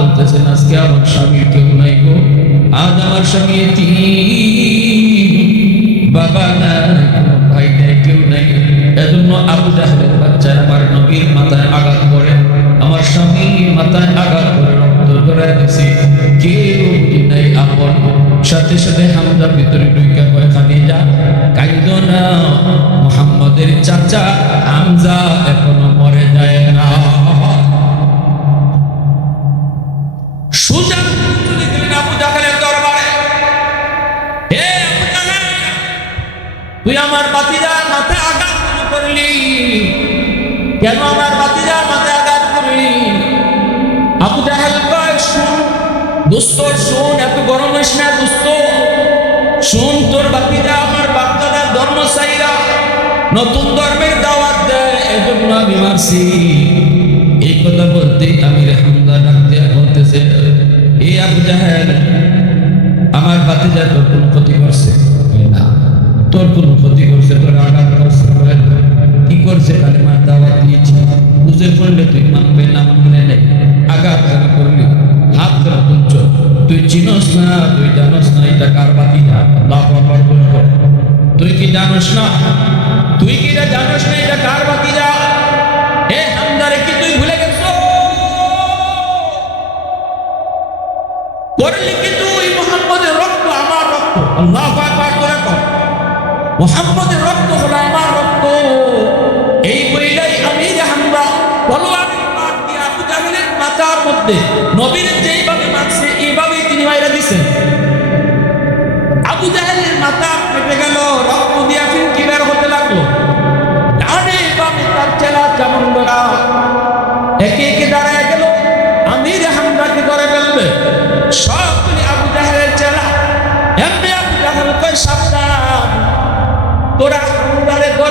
বলতেছেন, আজকে আমার স্বামীর কেউ নাই গো। আজ আমার স্বামী। বাবা নাই ভাই নাই, কেউ নাই। এজন্য আবু জাহেলের বাচ্চা আমার নবীর মাথায় আঘাত করে। আমার স্বামীর মাথায় আঘাত করে রক্ত ধরায় দিছে। কেউ নাই আপন। সাথে সাথে হামদা ভিতরে ঢুকে কয়, খাদিজা, কাইদ না। মোহাম্মদের চাচা হামজা এখনও মরে যায় তুই আমার বাতিজার মাথায় আঘাত কেন করলি। কেন আমার বাতিজার মাথায় আঘাত করলি? আবু জাহেল কয়, শুন, দোস্ত, শুন, এত গরম হইস না দোস্ত। শুন, তোর বাতিজা আমার বাপদাদার ধর্ম চাইরা নতুন ধর্মের দাওয়াত দেয়, এজন্য আমি মারছি। এই কথা বলতে আমি হামদা ডাক দেয়া বলতেছে এই আবু জাহেল, আমার বাতিজা তোর কোনো ক্ষতি করছে? তোর কোনো ক্ষতি করছে, তোর আঘাত করছে কি করছে? তাহলে মার দাওয়াত দিয়েছি। বুঝে পড়লে তুই মানবে না মানবে নেই। আঘাত কেন করলি? হাত কেন তুলছ তুই চিনস না, তুই জানস না, এটা কার আকবার বলব তুই কি জানোস না? তুই কি জানোস না, এটা কার বাতিজা এ হামদারে, কি তুই ভুলে গেছো? করলি কি তুই, মোহাম্মদের রক্ত, আমার রক্ত? মোহাম্মদের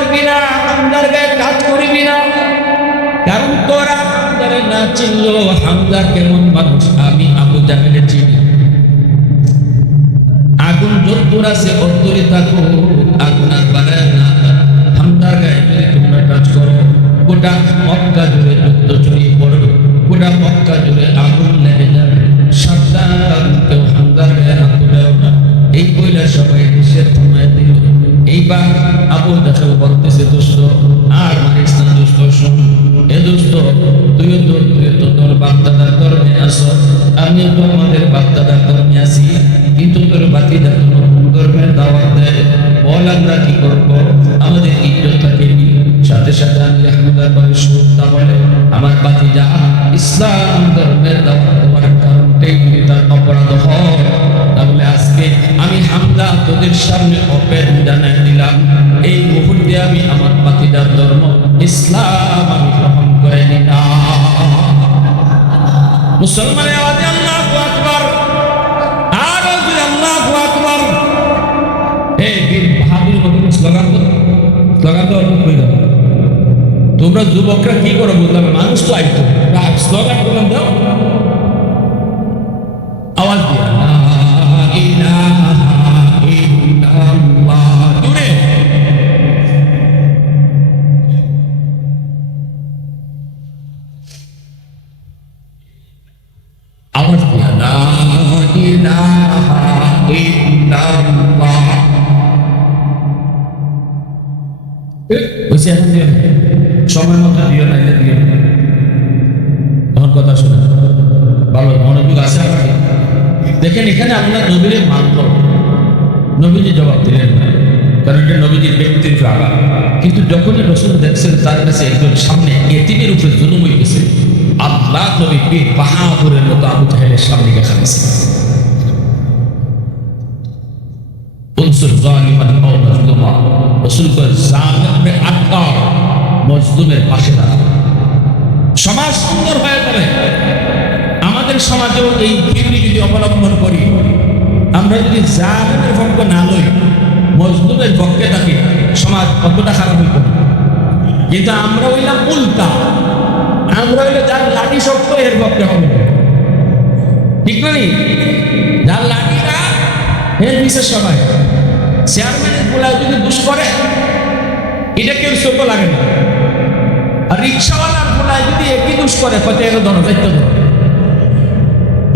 করবি না, হামদার গায়ে কাজ করবি না। কারণ তোরা হামদারে না চিনলো, হামদার কেমন মানুষ, আমি আবু জাহেলে চিনি। আগুন যদ্দুর আছে অদ্দুরে থাকো, আগুন আর বাড়ায় না। হামদার গায়ে যদি তোমরা কাজ করো, গোটা মক্কা জুড়ে যুদ্ধ ছড়িয়ে পড়বে, গোটা মক্কা জুড়ে আগুন লেগে যাবে। সাবধান কেউ হামদার গায়ে হাত না। এই কইলা সবাই দিল এইবার আবু জাহেল বলতেছে দোস্ত আর মানিস না দোস্ত এ দোস্ত তুইও তো তুইও তো তোর বাপদাদার ধর্মে আসো আমিও তো আমাদের বাপদাদার ধর্মে আছি। কিন্তু তোর বাতিদা তো নতুন ধর্মের দাওয়াত দেয়। বল আমরা কি করব? আমাদের ইজ্জতটাকে নি সাথে সাথে আমি আহমদার শুনতা বলে, আমার বাতিজা ইসলাম ধর্মের দাওয়াত তোদের সামনে ওপেন জানাই দিলাম। এই মুহূর্তে আমি আমার বাতিদার ধর্ম ইসলাম আমি গ্রহণ করে নিলাম। মুসলমানের আওয়াজে আর তোমরা যুবকরা কি করো বুঝলাম না, মানুষ তো আইতো। স্লোগান টোগান দাও সময় মতো দিও না দিও না। কথা শুনে ভালো কিন্তু যখনই রসুল দেখছেন তার কাছে একজন সামনে এতিমের উপরে জুলুম গেছে আল্লাহ নবী বীর বাহাদুরের মতো আবু সামনে দেখা গেছে উনসুর জালিমান ও মজলুমা রসুল করে জালিমে আটকাও মজলুমের পাশে দাঁড়াও সমাজ সুন্দর হয়ে যাবে। আমাদের সমাজেও এই থিওরি যদি অবলম্বন করি, আমরা যদি জালিমের পক্ষ না লই, মজলুমের পক্ষে থাকি, সমাজ কতটা খারাপ হইত কিন্তু আমরা হইলাম উল্টা। আমরা হইলে যার লাঠি শক্ত, এর পক্ষে হবে ঠিক নয় যার লাঠিটা, এর বিশেষ সবাই। চেয়ারম্যানের পোলায় যদি দুষ করে, এটা কেউ চোখ লাগে না। আর রিক্সাওয়ালার পোলায় যদি একই দুষ করে কত এর ধরো দায়িত্ব ধরো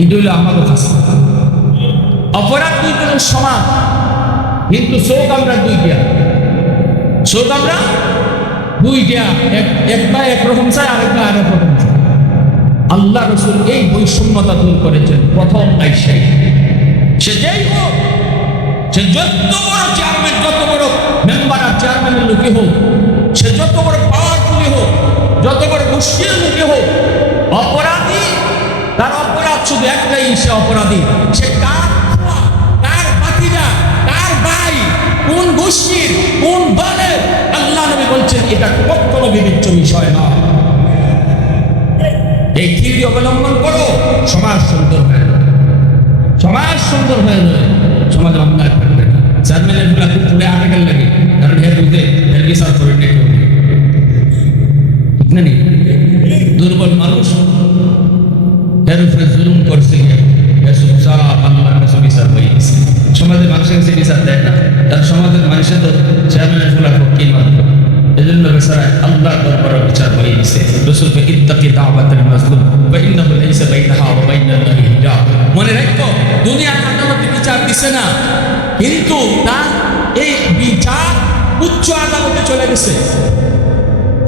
এটা হইল আমাদের কাছে অপরাধ দুইজনের সমান, কিন্তু চোখ আমরা দুইটা চোখ আমরা দুইটা এক একবা একরকম চাই আরেকটা আরেক রকম চাই। আল্লাহ রসুল এই বৈষম্যতা দূর করেছেন, প্রথম আইসাই। সে যেই হোক সে যত বড় চেয়ারম্যান যত বড় মেম্বার আর চেয়ারম্যানের লোকে হোক, সে যত বড় পাওয়ারফুলি হোক, যত বড় মুশকিল লোকে হোক, অপরাধী, তার অপরাধ শুধু একটাই সে অপরাধী। সে কার কার পাতিরা কার ভাই, কোন গোষ্ঠীর, কোন দলের? আল্লাহ নবী বলছেন, এটা কখনো বিবেচ্য বিষয় না। এই থিওরি অবলম্বন করো, সমাজ সুন্দর হয়ে সমাজ সুন্দর হয়ে যাবে। সমাজ অন্যায় থাকবে না চেয়ারম্যানেরগুলা খুব পুরে আগে লাগে কারণ এর বুঝে এর বিচার করে নেই ঠিক না নি? দুর্বল মানুষ এর উপরে জুলুম করছে এর সব আল্লাহর কাছে বিচার হয়ে গেছে সমাজের মানুষের কাছে বিচার দেয় না তার সমাজের মানুষের তো চেয়ারম্যানেরগুলা কি মাত্র এজন্য বেচারা আল্লাহ দরবারে বিচার হয়ে গেছে রসুলকে ইত্তাকি দাওয়াতের মাসলুম ওয়া ইন্নাহু লাইসা বাইনাহা ওয়া বাইনাল্লাহি হিজাব মনে রাখো দুনিয়ার আদালতে বিচার দিছে না। কিন্তু তার এই বিচার উচ্চ আদালতে চলে গেছে।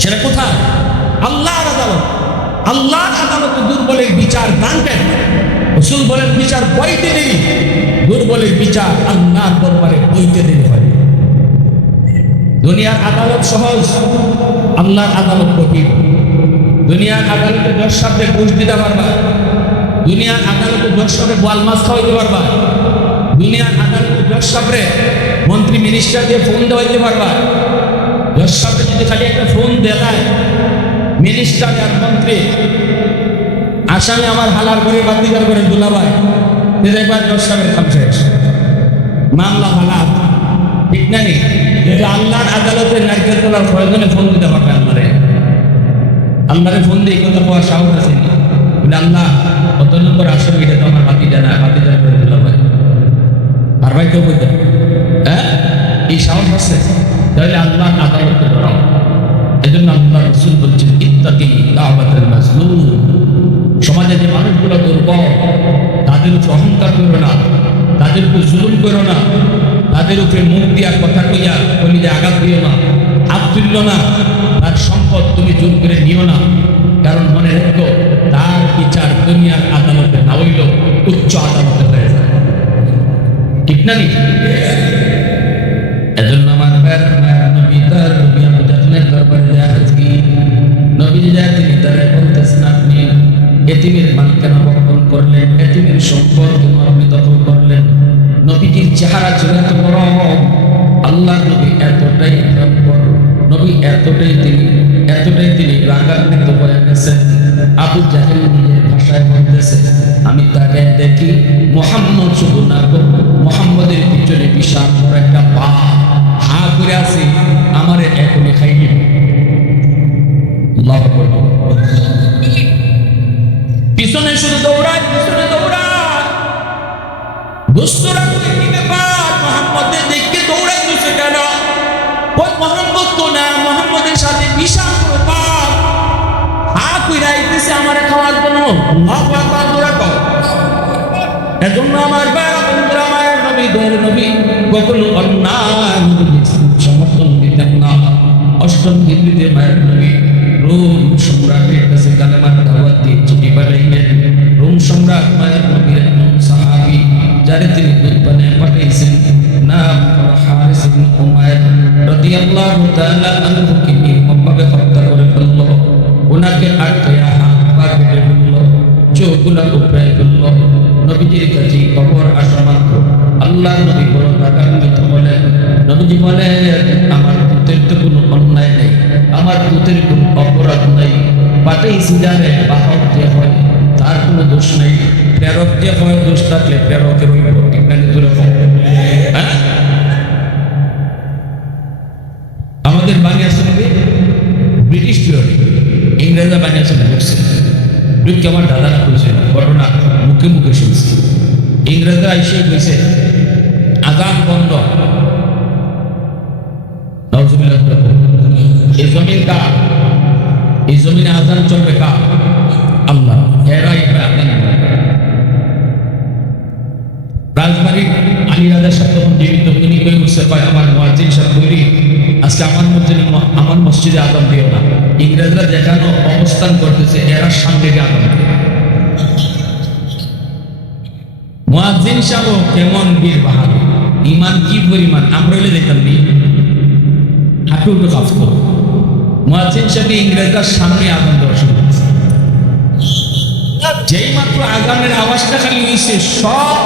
সেটা কোথায়? আল্লাহর আদালত। আল্লাহর আদালতে দুর্বলের বিচার গ্রান্টেড রসুল বলেন, বিচার বইতে দেরি। দুর্বলের বিচার আল্লাহর দরবারে বইতে দেরি হয়। দুনিয়ার আদালত সহজ, আল্লাহর আদালত কঠিন। দুনিয়ার আদালতে দশ সাথে ঘুষ দিতে পারবা। দুনিয়ার আদালতে দশ সাথে বোয়াল মাছ খাওয়াইতে পারবা। দুনিয়ার আদালতে দশ সাপড়ে মন্ত্রী মিনিস্টার দিয়ে ফোন দেওয়াইতে পারবা। দশ সাপড়ে যদি খালি একটা ফোন দেয় মিনিস্টার আর মন্ত্রী, আসামে আমার হালার করে বান্দিকার করে দুলাভাই দেখবার দশ সাপের খাম শেষ। মামলা হালাত, ঠিক না নি? কিন্তু আল্লাহর আদালতে নারকেল তোলার প্রয়োজনে ফোন দিতে পারবে আল্লাহরে। আল্লাহরে ফোন দিয়ে কথা পাওয়ার সাহস আছে আল্লাহ কত নম্বর আসবে? এটা তো আমার বাতি জানা বাতি জানা করে ভাই আর ভাই, কেউ বলতে হ্যাঁ? এই সাহস আছে? তাহলে আল্লাহ আদালতে ধরাও এজন্য আল্লাহ রসুল বলছেন, ইত্তাকি দাওয়াতের মাজলুম। সমাজে যে মানুষগুলো দুর্বল, তাদের উপর অহংকার করো না, তাদের উপর জুলুম করো না, তাদের উপরে মুখ দিয়া কথা কইয়া বলি যে আঘাত দিও না, হাত তুলল না, তার সম্পদ তুমি জোর করে নিও না, কারণ মনে রেখো, তার বিচার দুনিয়ার আদালতে না হইল উচ্চ আদালতে হয়ে যায়। ঠিক না নি এজন্য আমার ভাইয়ের মায়ের নবী, তার নবী আবু জাহলের দরবারে যায় আজকে। নবী যায় তিনি তারা বলতেছেন, আপনি এতিমের মালিকানা বর্ণন করলেন, এতিমের সম্পদ আপনি দখল করলেন। নবীজির চেহারা ছিল এত বড় আল্লাহ নবী এতটাই নবী এতটাই তিনি এতটাই তিনি রাগান্বিত হয়ে গেছেন। আবু জাহেল নিজের ভাষায় বলতেছে, আমি তাকে দেখি মোহাম্মদ শুধু না মোহাম্মদের পিছনে বিশাল বড় একটা পা হা করে আছে, আমারে এখনই খাই। পিছনে শুধু দৌড়ায়, পিছনে দৌড়ায়। দুষ্টরা কি দেখতে দৌড়াই দিচ্ছে কেন? মোহাম্মদ তো না, মোহাম্মদের সাথে বিশাল আইতেছে আমারে খাওয়ার জন্য? এজন্য আমার বাবা বন্ধুরা মায়ের নবী দৌড় নবী কখনো অন্যায় সমর্থন দিতেন না। অষ্টম হিন্দিতে মায়ের নবী রোম সম্রাটের কাছে কালেমার দাওয়াত দিয়ে চিঠি পাঠাইলেন। রোম সম্রাট মায়ের নবীর একজন সাহাবী যারে তিনি দুধ বানিয়ে পাঠিয়েছেন নাম হারিস ইবনে উমাইর রাদিয়াল্লাহু তাআলা আনহুকে চোখগুলা উপড়ায় ফেলল নবীজির কাছে খবর আসা মাত্র আল্লাহ নবী বড় রাগান্বিত বলেন নবীজি বলেন, আমার পুতের তো কোনো অন্যায় নেই। আমার পুতের কোনো অপরাধ নেই। পাটেই সিজারে বাহক যে হয়, তার কোনো দোষ নেই। প্রেরক যে হয়, দোষ থাকলে প্রেরকের ওই ঠিকানে দূরে হ্যাঁ এমনকি আমার দাদারা বলছে ঘটনা মুখে মুখে শুনছি। ইংরেজরা এসে গেছে আগাম বন্ধ। এই জমিন কার? এই জমিনে আজান চলবে কার? আল্লাহ এরাই আজান রাজবাড়ির আলী জীবিত, তিনি আমার আজকে আমার মধ্যে আমার মসজিদে আদম দিও না, ইংরেজরা যেখানে অবস্থান করতেছে, এরা সামনে দিও মুয়াজ্জিন সাহেব, কেমন বীর ইমান কি পরিমাণ? আমরা হলে নি কাঁপত। মুয়াজ্জিন সাহেব, ইংরেজরা সামনে আদম দেওয়া যেই মাত্র আগানের আওয়াজটা খালি হয়েছে সব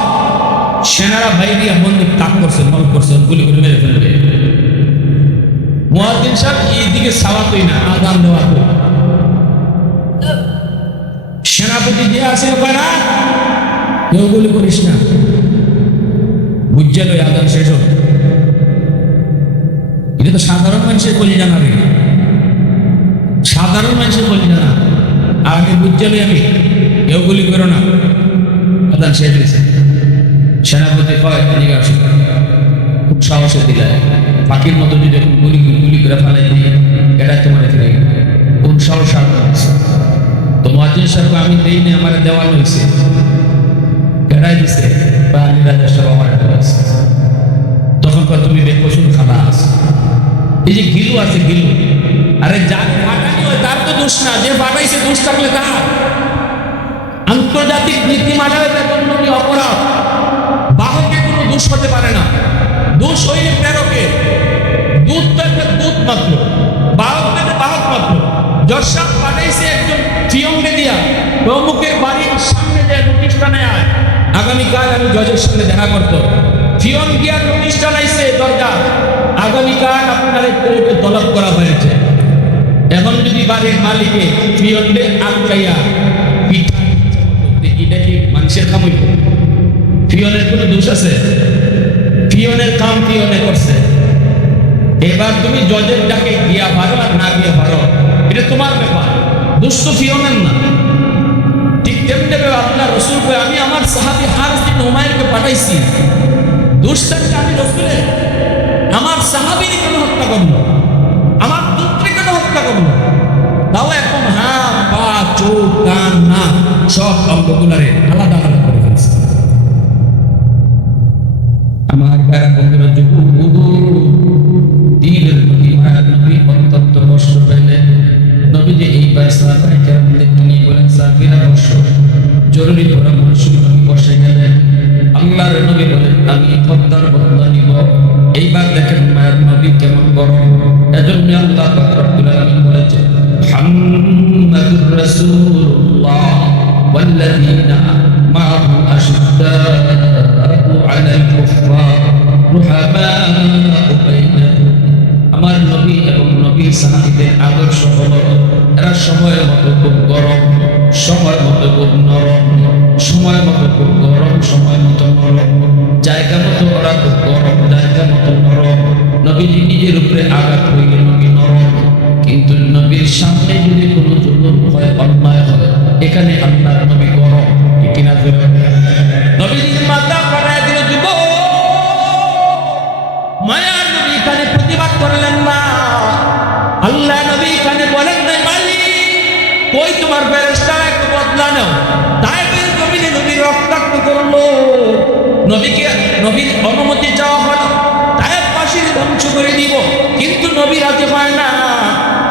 সেনারা বাইরে বন্দুক তাক করছে, মল করছে, গুলি করে মেরে ফেলবে। মুয়াজ্জিন সাহেব, এইদিকে সাওয়াতই না, আদান দেওয়া তো সেনাপতি যে আছে ওখানে কেউ গুলি করিস না। বুঝছে লই আদান শেষ হোক। এটা তো সাধারণ মানুষের বলি জানা রে। সাধারণ মানুষের বলি জানা আর আগে বুঝছে লই আমি, কেউ গুলি করো না। আদান শেষ হয়েছে। সেনাপতি কয় খুব সাহসে দিলে পাখির মতো যদি এখন গুলি গুলি করে ফেলাই দিয়ে এটা তোমার ফিরে আর হয়েছে তো মহাজিন সাহেব আমি দেইনি আমার দেওয়ানো হয়েছে। কেডাই দিছে প্রাণী রাজা সব আমার তখন কয়, তুমি বেকসুর খানা আছে। এই যে গিলু আছে, গিলু। আরে যার ফাটানি হয় তার তো দোষ না। যে ফাটাইছে দোষ থাকলে তার। আন্তর্জাতিক নীতি মানাবে বেতনমূল্য অপরাধ। বাহকে কোনো দোষ হতে পারে না। দোষ হইলে প্রেরকে দুধ তো একটা দুধ মাত্র বাহক মানে বাহক মাত্র জর্ষাপ পাঠাইছে একজন ফিয়ংকে দিয়া প্রমুখের বাড়ির সামনে যে নোটিশটা নেয় আগামীকাল আমি জজের সঙ্গে দেখা করতো ফিয়ন গিয়া নোটিশটা নাইছে দরজা আগামীকাল আপনার একটু তলব করা হয়েছে এখন যদি বাড়ির মালিকে ফিয়নকে আটকাইয়া এটা কি মানুষের কামই ফিয়নের কোনো দোষ আছে ফিয়নের কাম ফিয়নে করছে। এবার তুমি জজের ডাকে গিয়া পারো আর না গিয়া পারো, এটা তোমার ব্যাপার। ফিয়নের না। ঠিক তেমনি রসুল আমি আমার সাহাবি হার দিন পাঠাইছি। দোষ আমি রসুলের, আমার সাহাবির কেন হত্যা করব আমার পুত্রে কেন হত্যা করব তাও এখন হাত, পা, চোখ, কান না সব অঙ্গগুলারে আলাদা আলাদা মুহাম্মাদুর রাসূলুল্লাহ والذين معه أشداء على الكفار رحماء بينهم আমার নবী এবং নবীর সাহাবিদের আদর্শ হলো এরা সময় মতো খুব গরম সময় মতো খুব নরম সময় মতো খুব গরম সময় মতো নরম জায়গা মতো ওরা খুব গরম জায়গা মতো নরম নবীজি নিজের উপরে আঘাত হইলে নবী নরম কিন্তু নবীর সামনে যদি কোনো হয় অন্যায় এখানে নবী গরম কিনা এখানে প্রতিবাদ করলেন আল্লাহ নবী এখানে বলেন কই তোমার নাও। নবী রক্তাক্ত করল। নবীকে, নবীর অনুমতি চাওয়া হলো। তাই পাশির ধ্বংস করে দিব। কিন্তু নবী রাজি হয় না।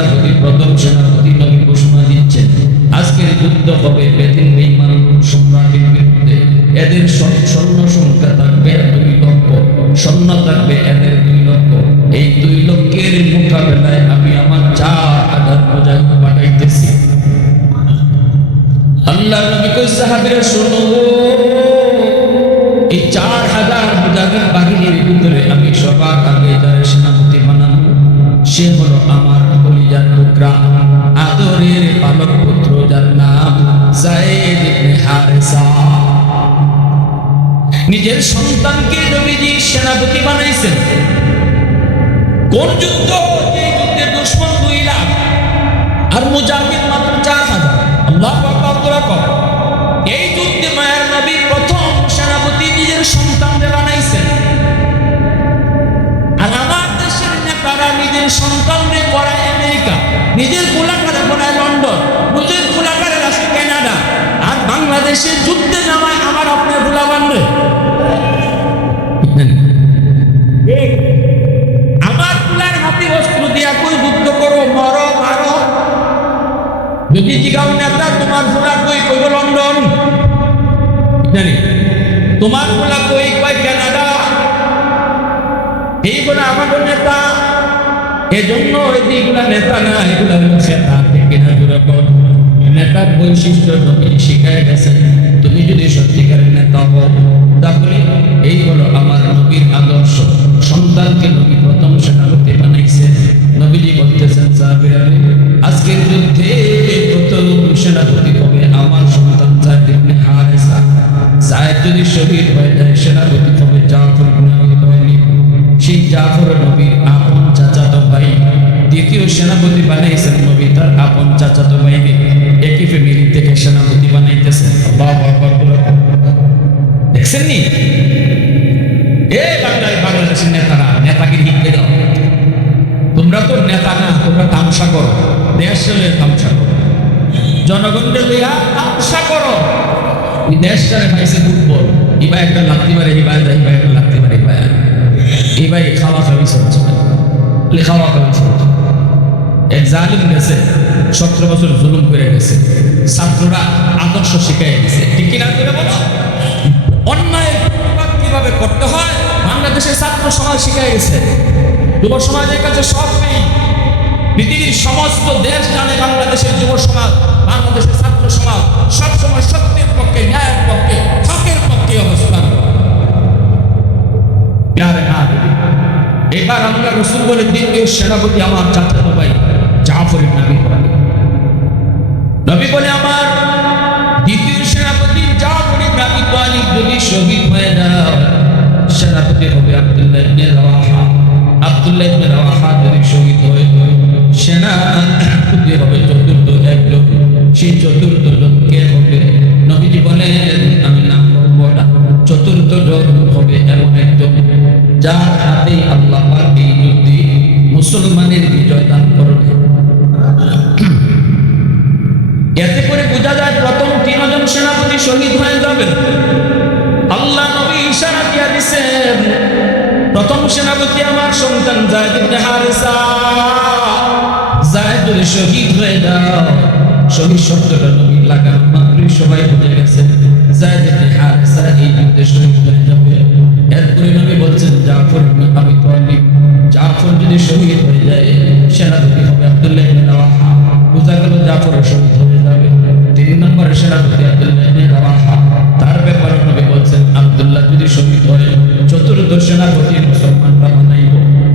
সেনাপতি, প্রথম সেনাপতি নবী ঘোষণা দিচ্ছেন। আজকের যুদ্ধ হবে বেদিন বেইমান সম্রাটের বিরুদ্ধে। এদের সৈন্য সংখ্যা থাকবে দুই লক্ষ। সৈন্য থাকবে এদের দুই লক্ষ। এই দুই লক্ষের মোকাবেলায় আমি আমার চার হাজার মুজাহিদ পাঠাইতেছি। আল্লাহ নবী কই সাহাবীরা, শোনো সে হলো আমার কলিজার টুকরা আদরের পালক পুত্র যার নাম ইবনে হারেসা। নিজের সন্তানকে নবীজি সেনাপতি বানাইছেন। কোন যুদ্ধ? যে যুদ্ধে দুশ্মন দুই লাখ আর মুজাহিদ মাত্র চার হাজার। আল্লাহ এই যুদ্ধে মায়ের নবী তোমার গোলা কই কই কানাডা? এইগুলো আমাদের নেতা। এজন্য এগুলা নেতা না, এগুলা হচ্ছে নেতার বৈশিষ্ট্য নবী শিখায় গেছে। তুমি যদি সত্যিকারের নেতা হও, তাহলে এই হলো আমার নবীর আদর্শ। সন্তানকে নবী প্রথম সেনাপতি বানাইছে। নবীজি বলতেছেন আজকের যুদ্ধে প্রথম সেনাপতি সেই জাফর নবীর আপন চাচাতো ভাই, দ্বিতীয় সেনাপতি বানাইছেন নবী, তার আপন চাচাতো ভাইকে একই ফ্যামিলি থেকে সেনাপতি বানাইতেছেন। দেখছেন নেতারা তোমরা নেতা তোমরা করো। দেশ চলে তামসা করো। জনগণকে ফুটবল। ইবা একটা লাগতে পারে ইবা একটা লাগতে পারে ইবা খাওয়া খাওয়া এক জালিম গেছে, সতেরো বছর জুলুম করে গেছে। ছাত্ররা আদর্শ শিখাই গেছে ঠিক করে বলো? অন্যায় কীভাবে করতে হয়? বাংলাদেশের ছাত্র সমাজ শিখাই গেছে যুব সমাজের কাছে সব নেই। পৃথিবীর সমস্ত দেশ জানে বাংলাদেশের যুব সমাজ, বাংলাদেশের ছাত্র সমাজ সবসময় সত্যের পক্ষে, ন্যায়ের পক্ষে, হকের পক্ষে অবস্থান। এবার আমরা রসুল বলে দ্বিতীয় সেনাপতি আমার চাচাতো ভাই জাফরের নবী নবী বলে, আমার দ্বিতীয় সেনাপতি জাফরের নবী তালিব, যদি শহীদ হয়ে যায় সেনাপতি হবে আব্দুল্লাহ ইবনে রাওয়াহা। আব্দুল্লাহ ইবনে রাওয়াহা যদি শহীদ হয়ে, সেনাপতি হবে চতুর্থ একজন সেই চতুর্থ জনকে হবে? নবীজি আমি নাম বলব না। চতুর্থ জন হবে এমন একজন যার হাতে আল্লাহ এই যুদ্ধে মুসলমানের বিজয় দান করবে। এতে করে বোঝা যায় প্রথম তিনজন সেনাপতি শহীদ হয়ে যাবে আল্লাহ নবী ইশারা দিয়া দিছেন, প্রথম সেনাপতি আমার সন্তান জায়েদ ইবনে হারিসা। জায়েদ যদি শহীদ হয়ে যাও। শহীদ শব্দটা নবী লাগান মাত্রই সবাই বুঝে গেছে। জায়েদ ইবনে হারিসা এই যুদ্ধে শহীদ হয়ে যাবে। এরপরে নবী বলছেন, জাফর ইবনে আবি তালিব। জাফর যদি শহীদ হয়ে যায়, সেনাপতি হবে আব্দুল্লাহ ইবনে রাওয়াহা। বোঝা গেল জাফর শহীদ হয়ে যাবে। তিন নম্বরে সেনাপতি আব্দুল্লাহ ইবনে রাওয়াহা। তার ব্যাপারে নবী বলছেন, আব্দুল্লাহ যদি শহীদ হয় চতুর্থ সেনাপতি মুসলমানরা বানাইব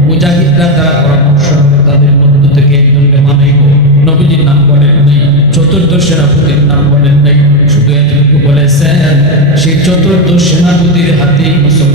মুজাহিদরা তারা পরামর্শ তাদের মধ্য থেকে একজনকে বানাইব নবীজির নাম বলেন নাই চতুর্থ সেনাপতির নাম বলেন নাই। শুধু এতটুকু বলেছেন সেই চতুর্থ সেনাপতির হাতেই মুসলমানের বিজয়